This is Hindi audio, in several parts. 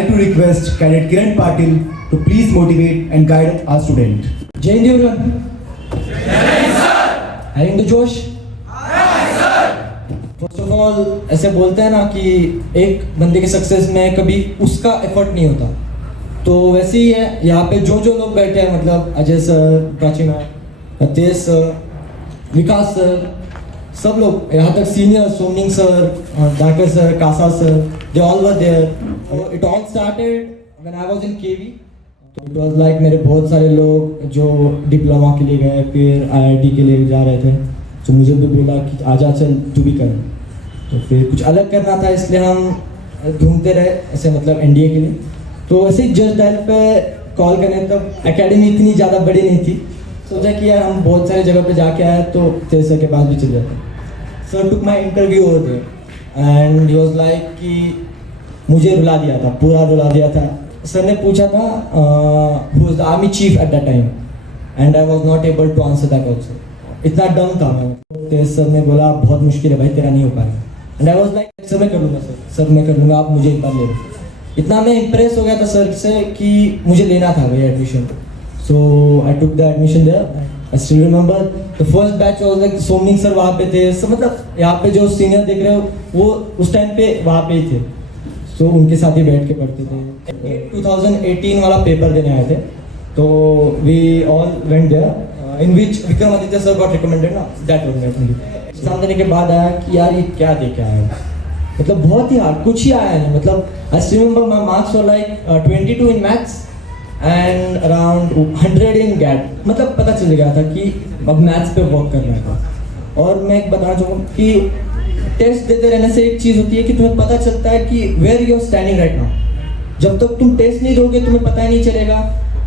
like to request Cadet Kiran Patil to please motivate and guide our student. Jai Hind everyone. Having the जोश? फर्स्ट ऑफ ऑल ऐसे बोलते हैं ना कि एक बंदे के सक्सेस में कभी उसका एफर्ट नहीं होता, तो वैसे ही है यहाँ पे जो जो लोग बैठे हैं, मतलब Ajay sir, Prachi ma'am, Tej sir, Vikas sir, सब लोग यहाँ तक सीनियर सोमनिंग सर, डाकर सर, कासा sir, they all were there. It all started when I was in KV. तो इट वाज लाइक मेरे बहुत सारे लोग जो डिप्लोमा के लिए गए, फिर आईआईटी के लिए जा रहे थे, तो मुझे भी बोला कि आजा चल तू भी कर. तो फिर कुछ अलग करना था, इसलिए हम ढूंढते रहे ऐसे, मतलब एनडीए के लिए. तो ऐसे ही जस्ट डायल पे कॉल करने, तब एकेडमी इतनी ज़्यादा बड़ी नहीं थी. सोचा कि यार हम बहुत सारी जगह पे जाके आए तो तेज सर के पास भी चले जाते. Sir took my interview over there and he was like कि मुझे रुला दिया था, पूरा रुला दिया था. सर ने पूछा था who was the army chief at that time and I was not able to answer that also. इतना डम था मैं. तेज सर ने बोला बहुत मुश्किल है भाई, तेरा नहीं हो पाएगा. And I was like sir मैं कर लूँगा, सर मैं कर लूँगा, आप मुझे एक बार ले लो. इतना मैं इम्प्रेस हो गया था सर से कि मुझे लेना था भाई admission. So I took the admission there. I still remember the first batch was like सोमनिंग सर वहाँ पे थे. सब मतलब यहाँ पे जो सीनियर देख रहे हो वो उस टाइम पे वहाँ पे ही थे. सो उनके साथ ही बैठ के पढ़ते थे. 2018 वाला पेपर देने आए थे, तो we all went there in which Vikramaditya sir got recommended ना, दैट वाज डेफिनेटली. एग्जाम देने के बाद आया कि यार ये क्या दे के आया, मतलब बहुत ही हार्ड, कुछ ही आया नहीं. मतलब I still remember my marks were like 22 in maths and around 100 in GATE. मतलब पता चल गया था कि अब मैथ्स पे वर्क करना है. और मैं एक बताना चाहूँगा कि टेस्ट देते रहने से एक चीज़ होती है कि तुम्हें पता चलता है कि where you are standing right now. जब तक तुम टेस्ट नहीं दोगे तुम्हें पता ही नहीं चलेगा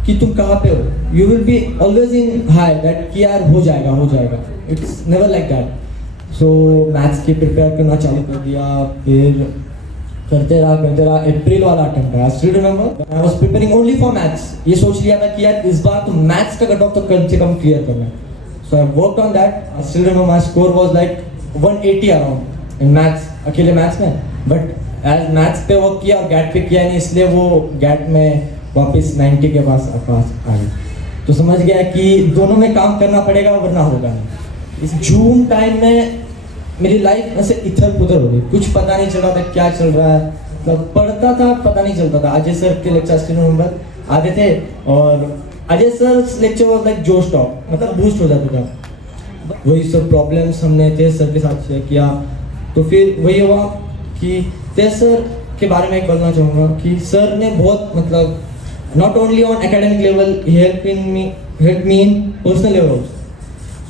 कि तुम कहाँ पे हो. You will be always in high that कि यार हो जाएगा हो जाएगा. It's never like that. So maths की प्रिपेयर करना चालू कर दिया, फिर करते रहा. अप्रैल वाला अटेम्प्ट है. आई still remember I was preparing only for maths. ये सोच लिया था कि यार इस बार तो मैथ्स का कट ऑफ तो कम से कम क्लियर करना है. So I worked on that. I still remember my score was like 180 around in maths, अकेले मैथ्स में. बट एज मैथ्स पे वर्क किया और गैट पे किया नहीं, इसलिए वो गैट में वापस 90 के पास आ गई. तो समझ गया कि दोनों में काम करना पड़ेगा वरना होगा नहीं. इस जून टाइम में मेरी लाइफ ऐसे इधर उधर हो गई, कुछ पता नहीं चल रहा था क्या चल रहा है. मतलब पढ़ता था पता नहीं चलता था. अजय सर के लेक्चर स्टिल नंबर आते थे और Ajay sir lecture was like जोश टॉप, मतलब बूस्ट हो जाता था. वही सब प्रॉब्लम्स हमने तेज सर के साथ शेयर किया. तो फिर वही हुआ कि तेज सर के बारे में एक बोलना चाहूँगा कि सर ने बहुत मतलब not only on academic level help me in personal level also.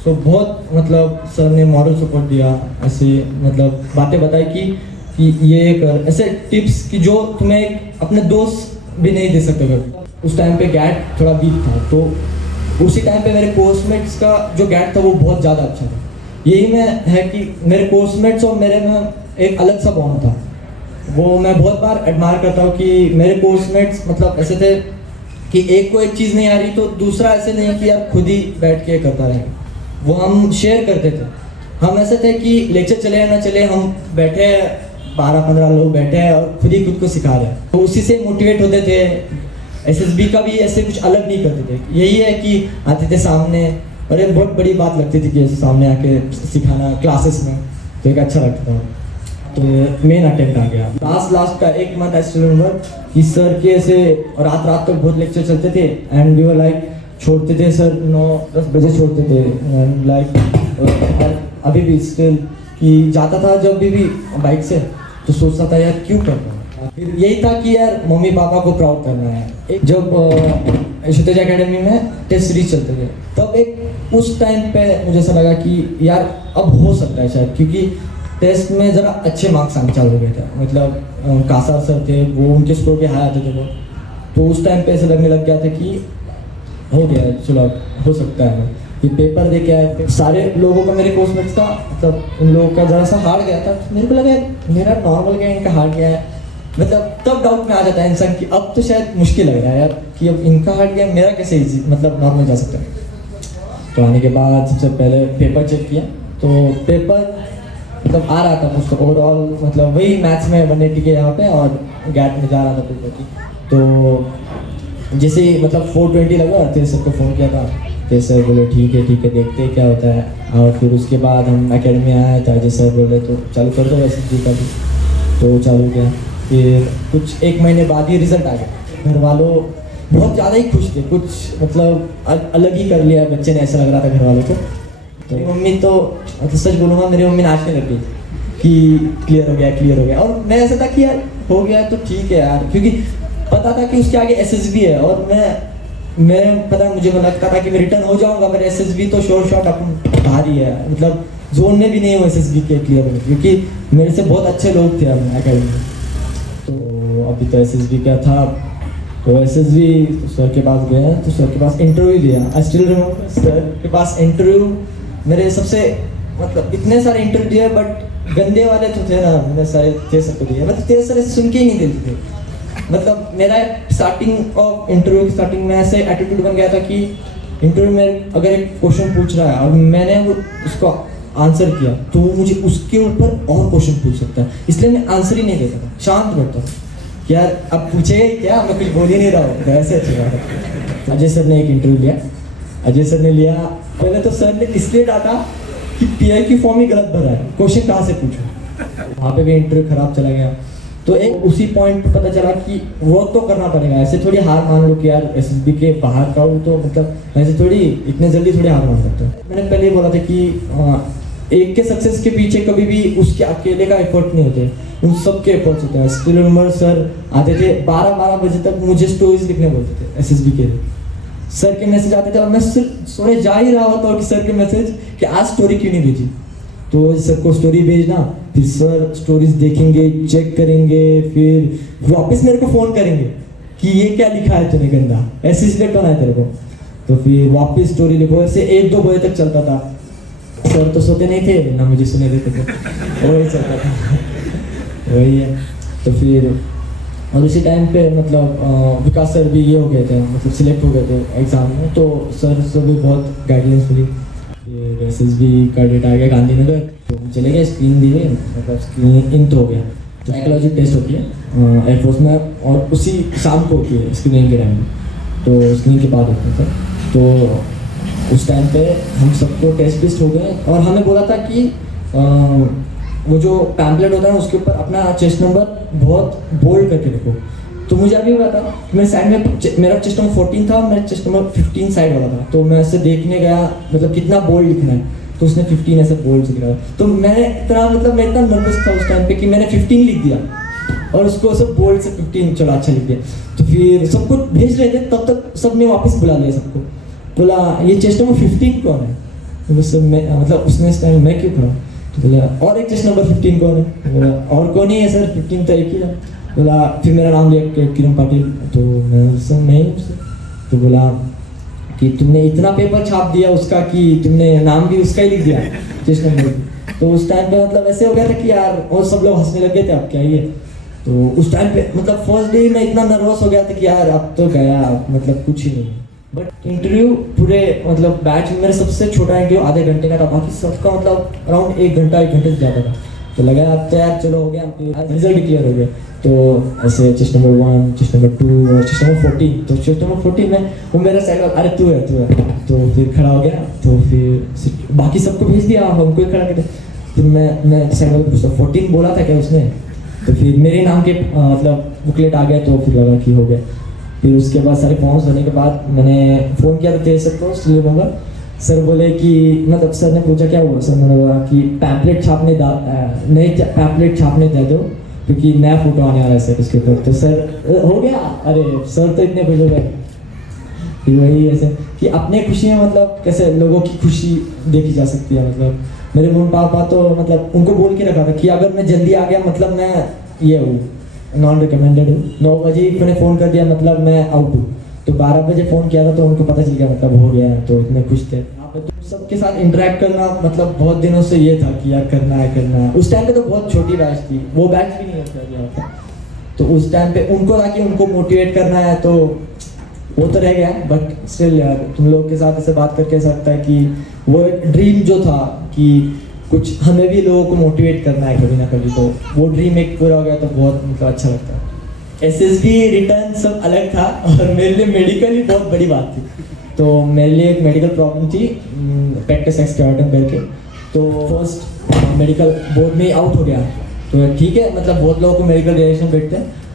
So बहुत मतलब सर ने मॉरल सपोर्ट दिया, ऐसे मतलब बातें बताई कि ये कर, ऐसे टिप्स कि जो तुम्हें अपने दोस्त भी नहीं दे सकते कभी. उस टाइम पे गैट थोड़ा वीक था, तो उसी टाइम पे मेरे कोर्समेट्स का जो गैट था वो बहुत ज़्यादा अच्छा था. यही में है कि मेरे कोर्समेट्स और मेरे में एक अलग सा बॉन्ड था. वो मैं बहुत बार एडमायर करता हूँ कि मेरे कोर्समेट्स मतलब ऐसे थे कि एक को एक चीज़ नहीं आ रही तो दूसरा ऐसे नहीं कि यार खुद ही बैठ के करता रहे. वो हम शेयर करते थे. हम ऐसे थे कि लेक्चर चले या ना चले, हम बैठे 12-15 लोग बैठे हैं और खुद ही खुद को सिखा रहे हैं. तो उसी से मोटिवेट होते थे. एसएसबी का भी ऐसे कुछ अलग नहीं करते थे. यही है कि आते थे सामने और एक बहुत बड़ी बात लगती थी कि ऐसे सामने आके सिखाना क्लासेस में, तो एक अच्छा लगता था. तो मेन अटेम्प्ट आ गया. लास्ट का एक मंथ आई स्टिल रिमेंबर कि सर के ऐसे रात तक बहुत लेक्चर चलते थे एंड वी वर लाइक छोड़ते थे सर 9-10 बजे छोड़ते थे. लाइक अभी भी स्टिल कि जाता था जब भी बाइक से तो सोचता था यार क्यों करना. फिर यही था कि यार मम्मी पापा को प्राउड करना है. एक जब यशोतेज एकेडमी में टेस्ट सीरीज चलते थे तब एक उस टाइम पे मुझे ऐसा लगा कि यार अब हो सकता है शायद, क्योंकि टेस्ट में ज़रा अच्छे मार्क्स आने चालू हो गए थे. मतलब कासा सर थे वो, उनके स्कोर के हाई आते थे वो. तो उस टाइम पे ऐसे लगने लग गया था कि हो गया चलो हो सकता है. ये पेपर दे के आए सारे लोगों का, मेरे कोर्समेट्स का मतलब उन लोगों का ज़रा सा हार्ड गया था. मेरे को लगा मेरा नॉर्मल गया, इनका हार्ड गया है. मतलब तब डाउट में आ जाता है इंसान कि अब तो शायद मुश्किल लग रहा है यार कि अब इनका हार्ड गया, मेरा कैसे इजी मतलब नॉर्मल जा सकता है. तो आने के बाद सबसे पहले पेपर चेक किया. तो पेपर मतलब आ रहा था मुझको ओवरऑल, मतलब वही मैथ्स में 180 के यहाँ पे और गैट में जा रहा था पेपर की। तो जैसे ही मतलब 420 लगा, तेज सर को फ़ोन किया था, तेज सर बोले ठीक है देखते हैं क्या होता है। और फिर उसके बाद हम एकेडमी आया था, अजय सर बोले तो चालू कर दो SSB का भी, तो चालू किया। फिर कुछ 1 महीने बाद ही रिजल्ट आ गया। घर वालों बहुत ज़्यादा ही खुश थे, कुछ मतलब अलग ही कर लिया बच्चे ने, ऐसा लग रहा था घर वालों को। तो मेरी मम्मी तो सच बोलूँगा, मेरी मम्मी नाचने लग गई कि क्लियर हो गया। और मैं ऐसा था कि यार हो गया तो ठीक है यार, क्योंकि पता था कि उसके आगे SSB है। और मैं पता मुझे लगता था कि मैं रिटर्न हो जाऊंगा, पर SSB तो शॉर्ट शॉट अपन भारी है, मतलब जोन में भी नहीं हूँ SSB के क्लियर में, क्योंकि मेरे से बहुत अच्छे लोग थे अकेडमी में। तो अभी तो SSB क्या था, तो SSB सर के पास गया, तो सर के पास इंटरव्यू दिया। आई स्टिल रिमेम्बर सर के पास इंटरव्यू, मेरे सबसे मतलब इतने सारे इंटरव्यू दिए, बट गंदे वाले तो थे ना, मैंने सारे तेज सर को दिए, मतलब तेज सर सुन के ही नहीं देते थे। मतलब मेरा स्टार्टिंग ऑफ इंटरव्यू की स्टार्टिंग में ऐसे एटीट्यूड बन गया था कि इंटरव्यू में अगर एक क्वेश्चन पूछ रहा है और मैंने उसको आंसर किया, तो वो मुझे उसके ऊपर और क्वेश्चन पूछ सकता है, इसलिए मैं आंसर ही नहीं देता था, शांत बैठता था कि यार अब पूछेगा ही क्या, मैं कुछ बोल ही नहीं रहा हूँ, ऐसे अच्छी बात है। अजय सर ने एक इंटरव्यू लिया, अजय सर ने लिया, पहले तो सर ने इसलिए डांटा कि PIQ फॉर्म ही गलत भरा है, क्वेश्चन कहाँ से पूछूं। वहाँ पे भी इंटरव्यू खराब चला गया। तो एक उसी पॉइंट पे पता चला कि वर्क तो करना पड़ेगा, ऐसे थोड़ी हार मान लो कि यार SSB के बाहर का हूँ तो मतलब ऐसे थोड़ी इतने जल्दी थोड़ी हार मान सकते हो। मैंने पहले ही बोला था कि एक के सक्सेस के पीछे कभी भी उसके अकेले का एफर्ट नहीं होते, उन सब के एफर्ट्स होते हैं। स्टिल रिमेंबर सर आते थे 12 बजे तक मुझे स्टोरीज लिखने बोलते थे SSB के लिए। सर के मैसेज आते थे और मैं सिर्फ सोने जा ही रहा होता कि सर के मैसेज कि आज स्टोरी क्यों नहीं भेजी, तो सर को स्टोरी भेजना, फिर सर स्टोरीज देखेंगे, चेक करेंगे, फिर वापस मेरे को फ़ोन करेंगे कि ये क्या लिखा है तूने गंदा, ऐसे सिलेक्ट होना है तेरे को, तो फिर वापस स्टोरी लिखो। ऐसे 1-2 बजे तक चलता था। सर तो सोते नहीं थे ना, मुझे सुने देते थे, वही चलता था, वही है। तो फिर और उसी टाइम पे मतलब विकास सर भी ये हो गए थे, मतलब सिलेक्ट हो गए थे एग्ज़ाम में, तो सर से भी बहुत गाइडेंस मिली। फिर SSB का डेट आ गया गांधीनगर, तो हम चले गए, स्क्रीन दी गई, मतलब स्क्रीन इन तो हो गया। तो साइकोलॉजी टेस्ट होती है एयरफोर्स में, और उसी शाम को होती है स्क्रीनिंग के टाइम में, तो स्क्रीनिंग के बाद होता था। तो उस टाइम पे हम सबको टेस्ट बेस्ट हो गए, और हमें बोला था कि वो जो पैम्पलेट होता है उसके ऊपर अपना चेस्ट नंबर बहुत बोल्ड करके रखो। तो मुझे अभी हुआ था कि मेरे साइड में मेरा चेस्ट नंबर 14 था, मेरा चेस्ट नंबर 15 साइड वाला था, तो मैं ऐसे देखने गया मतलब कितना बोल्ड लिखना है, तो उसने 15 ऐसे बोल्ड से लिखा। तो मैंने इतना मतलब मैं इतना नर्वस था उस टाइम पे कि मैंने 15 लिख दिया, और उसको सब बोल्ड से 15 चलो अच्छा लिख दिया। तो फिर सबको भेज रहे थे, तब तक सबने वापस बुला लिया सबको, बोला ये चेस्ट नंबर 15 कौन है, तो सब मैं मतलब उसने इस टाइम मैं क्यों खड़ा, तो बोला और एक चेस्ट नंबर 15 कौन है, बोला और कौन ही है सर, 15 तो एक ही है। बोला फिर मेरा नाम लिया किरण पाटिल, तो मैं सर नहीं हूँ सर। तो बोला कि तुमने इतना पेपर छाप दिया उसका कि तुमने नाम भी उसका ही लिख दिया चेस्ट नंबर। तो उस टाइम पे मतलब ऐसे हो गया था कि यार, और सब लोग हंसने लगे थे अब क्या ये। तो उस टाइम पे मतलब फर्स्ट डे में इतना नर्वस हो गया था कि यार अब तो गया, मतलब कुछ ही नहीं। बट इंटरव्यू पूरे मतलब बैच में मेरा सबसे छोटा इंटरव्यू आधे घंटे का था, बाकी सबका मतलब अराउंड 1 घंटा से ज़्यादा था। तो लगा अब तो यार चलो हो गया, रिजल्ट भी क्लियर हो गया। तो ऐसे चेस्ट नंबर 1, चेस्ट नंबर 2 और चेस्ट नंबर 14, तो चेस्ट नंबर 14 में वो मेरा साइड, अरे तू है, तो फिर खड़ा हो गया। तो फिर बाकी सबको भेज दिया, हमको ही खड़ा कर दिया। फिर मैं साइड वाले पूछता 14 बोला था क्या उसने, तो फिर मेरे नाम के मतलब बुकलेट आ गया, तो फिर लगा कि हो गया। फिर उसके बाद सारे फॉर्म्स भरने के बाद मैंने फ़ोन किया था तेज सर को, स्टिल रिमेंबर। सर बोले कि मतलब सर ने पूछा क्या हुआ, सर मैंने बोला कि पैम्पलेट छापने नए पैम्पलेट छापने दे दो क्योंकि नया फोटो आने वाला है सर उसके ऊपर। तो सर हो गया, अरे सर तो इतने खुश हो गए कि वही ऐसे कि अपने खुशी में मतलब कैसे लोगों की खुशी देखी जा सकती है। मतलब मेरे मम्मी पापा तो मतलब उनको बोल के रखा था कि अगर मैं जल्दी आ गया मतलब मैं ये हूँ, नॉन रिकमेंडेड हूँ। 9 बजे मैंने फ़ोन कर दिया मतलब मैं आउट हूँ। तो 12 बजे फ़ोन किया था तो उनको पता चल गया मतलब हो गया है, तो इतने खुश थे। तो सबके साथ इंटरेक्ट करना मतलब बहुत दिनों से ये था कि यार करना है। उस टाइम पे तो बहुत छोटी बैच थी, वो बैच भी नहीं होता। तो उस टाइम पे उनको था कि उनको मोटिवेट करना है, तो वो तो रह गया। बट स्टिल यार तुम लोग के साथ ऐसे बात करके ऐसा लगता है कि वो एक ड्रीम जो था कि कुछ हमें भी लोगों को मोटिवेट करना है कभी ना कभी, तो वो ड्रीम एक पूरा हो गया तो बहुत मतलब अच्छा लगता है। एसएसबी रिटर्न सब अलग था और मेरे लिए मेडिकल ही बहुत बड़ी बात थी। तो मेरे लिए एक मेडिकल प्रॉब्लम थी, पेक्टस एक्सकैवाटम करके। तो फर्स्ट मेडिकल बोर्ड में आउट हो गया। तो ठीक है, मतलब बहुत लोगों को मेडिकल डायरेक्शन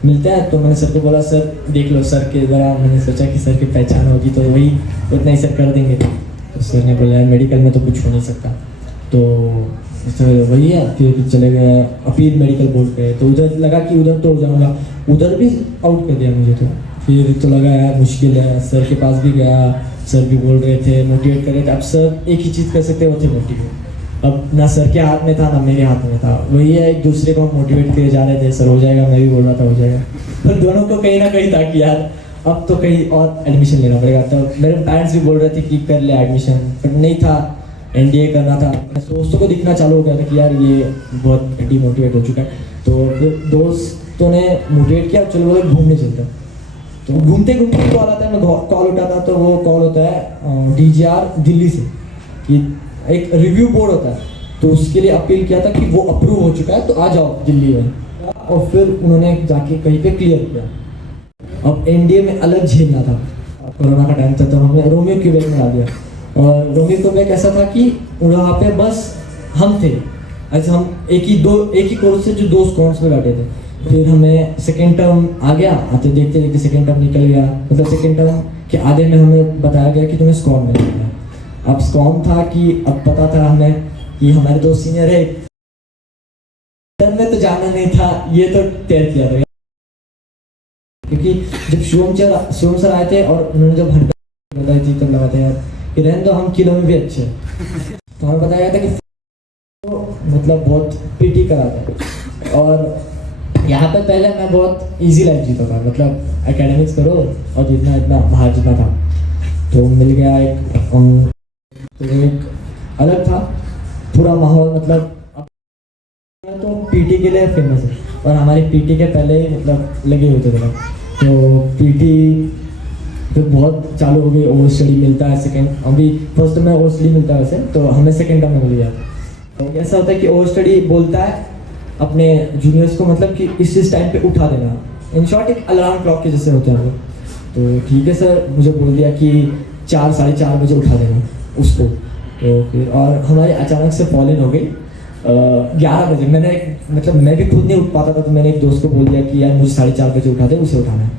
मिलते हैं। तो मैंने सर को बोला, सर देख लो सर के ज़रा, मैंने सोचा कि सर की पहचान होगी तो वही उतना ही सर कर देंगे। तो सर ने बोला मेडिकल में तो कुछ हो नहीं सकता। तो सर वही है, फिर चले गए अपील मेडिकल बोर्ड पे। तो उधर लगा कि उधर तो हो जाऊँगा, उधर भी आउट कर दिया मुझे। तो फिर तो लगा यार मुश्किल है, सर के पास भी गया, सर भी बोल रहे थे, मोटिवेट कर रहे थे। अब सर एक ही चीज़ कर सकते होते मोटिवेट, अब ना सर के हाथ में था ना मेरे हाथ में था। वही है, एक दूसरे को मोटिवेट किए जा रहे थे, सर हो जाएगा, मैं भी बोल रहा था हो जाएगा। पर दोनों को कहीं ना कहीं था कि यार अब तो कहीं और एडमिशन लेना पड़ेगा। तो मेरे पेरेंट्स भी बोल रहे थे कि कर ले एडमिशन, पर नहीं था, एनडीए करना था। दोस्तों को दिखना चालू हो गया था कि यार ये बहुत डिमोटिवेट हो चुका है। तो फिर दोस्तों ने मोटिवेट किया, चलो वो घूमने चलते हैं। तो घूमते घूमते कॉल आता है, मैं कॉल उठाता, तो वो कॉल होता है डीजीआर दिल्ली से कि एक रिव्यू बोर्ड होता है, तो उसके लिए अपील किया था कि वो अप्रूव हो चुका है तो आ जाओ दिल्ली में। और फिर उन्होंने जाके कहीं पे क्लियर किया। अब एनडीए में अलग झेलना था, कोरोना का टाइम था, तो हमने रोमियो क्यूबेक में डाल दिया। और रोमियो क्यूबेक ऐसा था कि वहाँ पे बस हम थे, ऐसे हम एक ही कोर्स से जो 2 स्कॉन्स में बैठे थे। फिर हमें सेकेंड टर्म आ गया, आते देखते देखते सेकेंड टर्म निकल गया। मतलब सेकेंड टर्म के आधे में हमें बताया गया कि तुम्हें स्कॉन में जाना है। अब स्कॉम था कि अब पता था हमें कि हमारे 2 सीनियर है, टर्म में तो जाना नहीं था, ये तो तय किया था। क्योंकि जब शिवम सर आए थे और उन्होंने जब घंटा बताई थी तब लगा था यार कि रहने तो हम किलो में भी अच्छे हैं। तो हमें बताया गया था कि तो मतलब बहुत पीटी कराता है। और यहाँ पे पहले मैं बहुत इजी लाइफ जीता था, मतलब एकेडमिक्स करो और जितना इतना बाहर जीतना था। तो मिल गया तो एक अलग था पूरा माहौल। मतलब तो पीटी के लिए फेमस है और हमारी पीटी के पहले मतलब लगे हुए थे लोग। तो पीटी फिर बहुत चालू हो गई, ओवर स्टडी मिलता है सेकंड, अभी फर्स्ट में ओवर स्टडी मिलता है वैसे, तो हमें सेकंड टर्म में मिल गया। तो ऐसा होता है कि ओवर स्टडी बोलता है अपने जूनियर्स को, मतलब कि इस टाइम पे उठा देना, इन शॉर्ट एक अलार्म क्लॉक के जैसे होते हैं हम। तो ठीक है सर, मुझे बोल दिया कि 4 साढ़े 4 बजे उठा देना उसको। तो फिर और हमारी अचानक से फॉल इन हो गई 11 बजे। मैंने मतलब मैं भी खुद नहीं उठ पाता था, तो मैंने एक दोस्त को बोल दिया कि यार मुझे 4:30 बजे उठा दे, उसे उठाना है।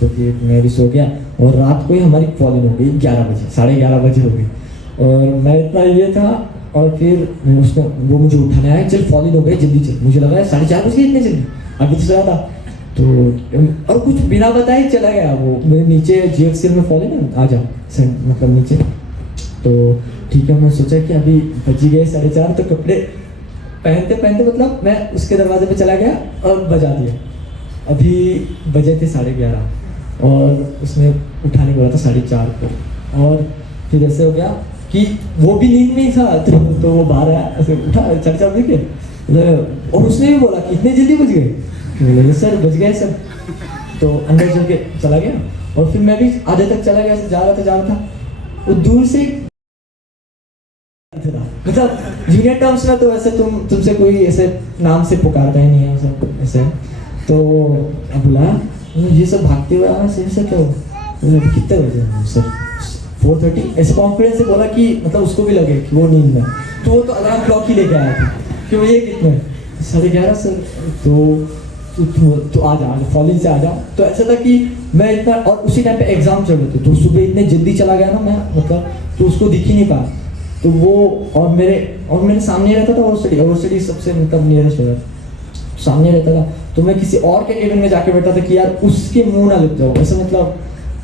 तो फिर मैं भी सो गया और रात को ही हमारी फॉल इन हो गई 11 बजे, 11:30 बजे हो गई। और मैं इतना ये था, और फिर उसने वो मुझे उठाने आया, चल फॉल इन हो गई जल्दी चल। मुझे लगा 4:30 बजे इतने जल्दी, अभी तो सोया था। तो और कुछ बिना बताए चला गया वो मेरे नीचे, जीएफसीएल में फॉल इन आ जाओ मतलब नीचे। तो ठीक है, मैं सोचा कि अभी बजी गए 4:30, तो कपड़े पहनते पहनते मतलब मैं उसके दरवाजे पे चला गया और बजा दिया। अभी बजे थे 11:30 और उसने उठाने बोला था 4:30 को। और फिर ऐसे हो गया कि वो भी नींद में ही था, तो वो बाहर आया, ऐसे उठा 4:30 बजे के, और उसने भी बोला कि इतने जल्दी बज गए। बोले सर बज गए सर। तो अंदर चल के चला गया और फिर मैं भी आधे तक चला गया, जा रहा था। वो दूर से मतलब जूनियर टर्म्स में तो वैसे तुमसे कोई ऐसे नाम से पुकारता ही नहीं है सब ऐसे। तो अब बोला ये सब भागते हुए आना सही से, क्या कितने बजे सर 4:30 ऐसे कॉन्फिडेंस से बोला कि मतलब उसको भी लगे कि वो नींद में। तो वो तो अलार्म क्लॉक ही लेके आया था कि वो ये कितने 11:30 सर। तो आ जा फॉलिंग से आ जा। तो ऐसा था कि मैं इतना, और उसी टाइम पे एग्जाम चल रहे थे, तो सुबह इतने जल्दी चला गया ना मैं, मतलब तो उसको दिख ही नहीं पाया। तो वो और मेरे सामने रहता था ओवर स्टडी सबसे मतलब नियरेस्ट हो गया सामने रहता था। तो मैं किसी और के केबिन में जाके बैठा था कि यार उसके मुंह ना लग जाओ ऐसा, मतलब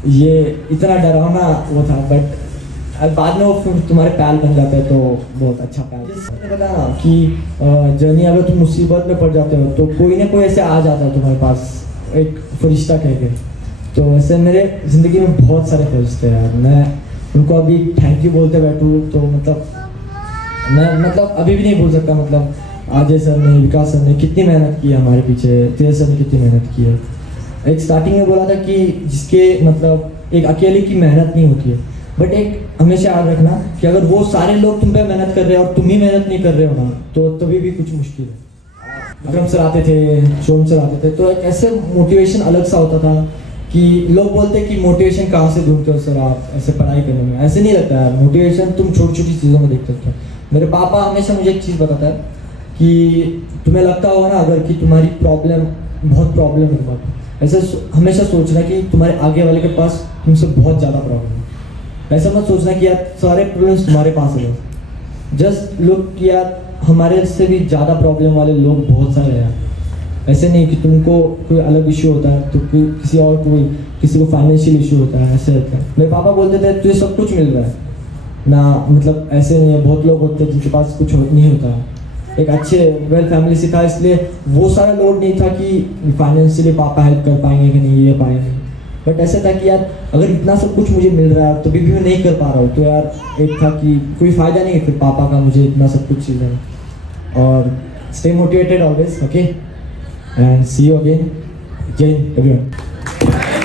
ये इतना डरावना वो था। बट बाद में वो तुम्हारे पैल बन जाता है, तो बहुत अच्छा पैल। जैसे बताया कि जर्नी अगर तुम मुसीबत में पड़ जाते हो तो कोई ना कोई ऐसे आ जाता है तुम्हारे पास, एक फरिश्ता कह के। तो वैसे मेरे ज़िंदगी में बहुत सारे फरिश्ते हैं यार, मैं उनको अभी थैंक यू बोलते बैठूँ तो मतलब मैं मतलब अभी भी नहीं भूल सकता। मतलब अजय सर ने, विकास सर ने कितनी मेहनत की है हमारे पीछे, तेज सर ने कितनी मेहनत की है। एक स्टार्टिंग में बोला था कि जिसके मतलब एक अकेले की मेहनत नहीं होती है, बट एक हमेशा याद रखना कि अगर वो सारे लोग तुम पे मेहनत कर रहे हैं और तुम ही मेहनत नहीं कर रहे हो ना, तो तभी भी कुछ मुश्किल है। विक्रम सर आते थे, सोम सर आते थे, तो एक ऐसे मोटिवेशन अलग सा होता था कि लोग बोलते कि मोटिवेशन कहाँ से ढूंढते हो सर आप ऐसे पढ़ाई करने में। ऐसे नहीं लगता है, मोटिवेशन तुम छोटी छोटी चीज़ों में देख सकते हो। मेरे पापा हमेशा मुझे एक चीज़ बताता है कि तुम्हें लगता होगा ना अगर कि तुम्हारी प्रॉब्लम बहुत प्रॉब्लम है तुम्हारी, ऐसे हमेशा सोचना कि तुम्हारे आगे वाले के पास तुमसे बहुत ज़्यादा प्रॉब्लम है। ऐसा मत सोचना कि यार सारे प्रॉब्लम्स तुम्हारे पास है। जस्ट लुक कि यार हमारे से भी ज़्यादा प्रॉब्लम वाले लोग बहुत सारे हैं। ऐसे नहीं कि तुमको कोई अलग इशू होता है तो किसी और को किसी को फाइनेंशियल इशू होता है, ऐसे होता है। मेरे पापा बोलते थे तुझे सब कुछ मिल रहा है ना, मतलब ऐसे नहीं है, बहुत लोग होते हैं जिनके पास कुछ नहीं होता। एक अच्छे वेल फैमिली से था, इसलिए वो सारा लोड नहीं था कि फाइनेंशियली पापा हेल्प कर पाएंगे कि नहीं, ये पाएंगे। बट ऐसा था कि यार अगर इतना सब कुछ मुझे मिल रहा है तो भी मैं नहीं कर पा रहा हूँ, तो यार एक था कि कोई फ़ायदा नहीं है फिर पापा का मुझे इतना सब कुछ चीज़ें। और stay motivated always, okay, and see you again. जय हिंद एवरीवन।